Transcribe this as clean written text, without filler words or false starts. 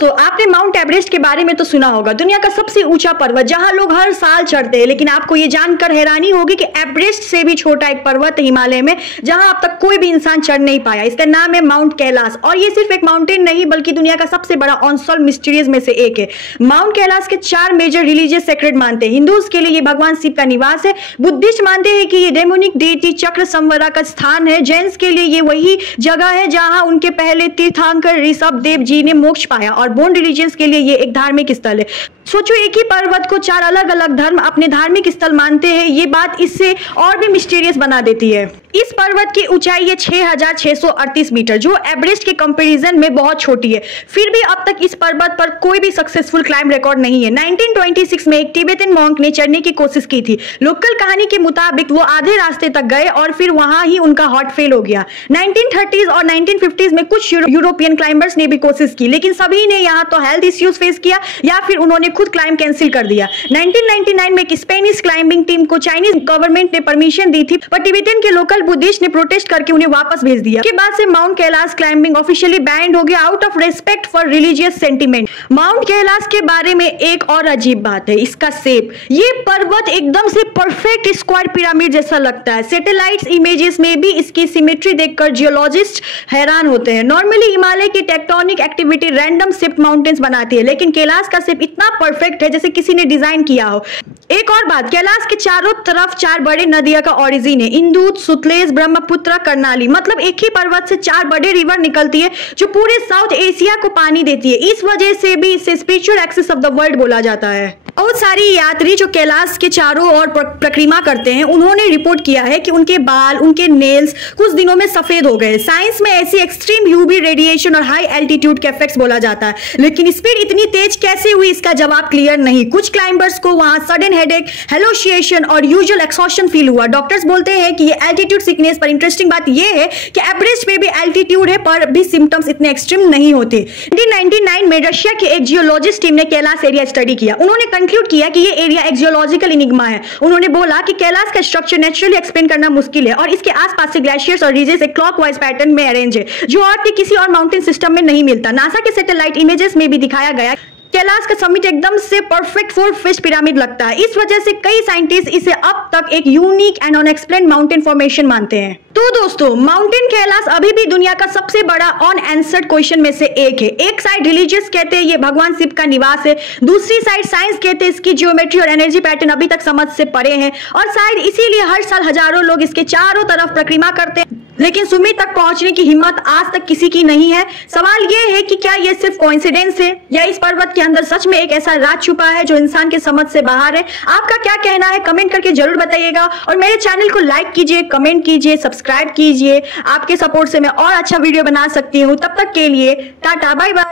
दोस्तों, आपने mount Everest के बारे में तो सुना होगा, दुनिया का सबसे ऊंचा पर्वत जहां लोग हर साल चढ़ते हैं। लेकिन आपको ये जानकर हैरानी होगी कि एवरेस्ट से भी छोटा एक पर्वत है हिमालय में, जहां अब तक कोई भी इंसान चढ़ नहीं पाया। इसका नाम है माउंट कैलाश, और ये सिर्फ एक माउंटेन नहीं बल्कि दुनिया का सबसे बड़ा अनसॉल्व्ड मिस्टीरियस में से एक है। माउंट कैलाश के 4 मेजर रिलीजियस सेक्रेट मानते हैं। हिंदूज के लिए ये भगवान शिव का निवास है, बुद्धिस्ट मानते हैं कि ये डेमोनिक डेटी चक्र संवरा का स्थान है, जैन्स के लिए ये वही जगह है जहां उनके पहले तीर्थंकर ऋषभ देव जी ने मोक्ष पाया, और बोन रिलीजियंस के लिए ये एक धार्मिक स्थल है। सोचो, एक ही पर्वत को 4 अलग अलग धर्म अपने धार्मिक स्थल मानते हैं। ये बात इससे और भी मिस्टीरियस बना देती है। इस पर्वत की ऊंचाई है 6638 मीटर, जो एवरेस्ट के कंपैरिजन में बहुत छोटी है। फिर भी अब तक इस पर्वत पर कोई भी सक्सेसफुल क्लाइंब रिकॉर्ड नहीं है। 1926 में एक तिब्बतन मॉन्क ने चढ़ने की कोशिश की थी। लोकल कहानी के मुताबिक वो आधे रास्ते तक गए और फिर वहां ही उनका हार्ट फेल हो गया। 1930s और 1950s में कुछ यूरोपियन क्लाइंबर्स ने भी कोशिश की, लेकिन सभी ने यहाँ तो हेल्थ इश्यूज फेस किया या फिर उन्होंने खुद क्लाइंब कैंसिल कर दिया। 1999 में एक स्पेनिश क्लाइंबिंग टीम को चाइनीज गवर्नमेंट ने परमिशन दी थी, पर तिब्बतन के लोकल बुद्धिस्ट ने प्रोटेस्ट करके उन्हें वापस भेज दिया। के बाद से mount Kailash climbing officially band हो गया out of respect for religious sentiment. Mount Kailash के बारे में एक और अजीब बात है, इसका शेप। ये पर्वत एकदम से परफेक्ट स्क्वायर पिरामिड जैसा लगता है। सैटेलाइट इमेजेस में भी इसकी सिमेट्री देखकर जियोलॉजिस्ट हैरान होते हैं। नॉर्मली हिमालय की tectonic activity random shift mountains बनाती है, लेकिन कैलाश का शेप इतना परफेक्ट है जैसे किसी ने डिजाइन किया हो। एक और बात, कैलाश के चारों तरफ 4 बड़े नदियों का ओरिजिन है, इंदु, सुतलेज, ब्रह्मपुत्र, कर्णाली। मतलब एक ही पर्वत से 4 बड़े रिवर निकलती है जो पूरे साउथ एशिया को पानी देती है। इस वजह से भी इसे spiritual axis of the world बोला जाता है। बहुत सारी यात्री जो कैलाश के चारों ओर परिक्रमा करते हैं, उन्होंने रिपोर्ट किया है कि उनके बाल, उनके नेल्स कुछ दिनों में सफेद हो गए। साइंस में ऐसी एक्सट्रीम यूवी रेडिएशन और हाई एल्टीट्यूड के इफेक्ट्स बोला जाता है, लेकिन स्पीड इतनी तेज कैसे हुई इसका जवाब क्लियर नहीं। कुछ क्लाइंबर्स को वहां सडन हेडेक, हेलोसिएशन और यूजुअल एक्सॉशन फील हुआ। डॉक्टर्स बोलते हैं कि ये एल्टीट्यूड सिकनेस, पर इंटरेस्टिंग बात ये है कि एवरेस्ट में भी एल्टीट्यूड है पर भी सिम्टम्स इतने एक्सट्रीम नहीं होते। 1999 में रशिया के एक जियोलॉजिस्ट टीम ने कैलाश एरिया स्टडी किया। उन्होंने कंक्लूड किया कि ये एरिया एक जियोलॉजिकल इनिग्मा है। उन्होंने बोला कि कैलाश का स्ट्रक्चर नेचुरली एक्सप्लेन करना मुश्किल है, और इसके आसपास से ग्लेशियर्स और रीजेस एक क्लॉकवाइज पैटर्न में अरेंज है, जो अर्थ के किसी और माउंटेन सिस्टम में नहीं मिलता। नासा के सैटेलाइट इमेजेस में भी दिखाया गया कैलाश का समिट एकदम से परफेक्ट 4 फेस्ड पिरामिड लगता है। इस वजह से कई साइंटिस्ट इसे अब तक एक unique and unexplained mountain formation मानते हैं। तो दोस्तों, माउंटेन कैलाश अभी भी दुनिया का सबसे बड़ा अनआंसर्ड क्वेश्चन में से एक है। एक साइड रिलीजियस कहते हैं ये भगवान शिव का निवास है, दूसरी साइड साइंस कहते हैं इसकी ज्योमेट्री और एनर्जी पैटर्न अभी तक समझ से परे हैं, और शायद इसीलिए हर साल हजारों लोग इसके चारों तरफ परिक्रमा करते हैं, लेकिन सुमित तक पहुंचने की हिम्मत आज तक किसी की नहीं है। सवाल यह है कि क्या यह सिर्फ कोइंसिडेंस है, या इस पर्वत के अंदर सच में एक ऐसा राज छुपा है जो इंसान के समझ से बाहर है। आपका क्या कहना है कमेंट करके जरूर बताइएगा, और मेरे चैनल को लाइक कीजिए, कमेंट कीजिए, सब्सक्राइब कीजिए। आपके सपोर्ट से मैं और अच्छा वीडियो बना सकती हूँ। तब तक के लिए टाटा, बाय बाय।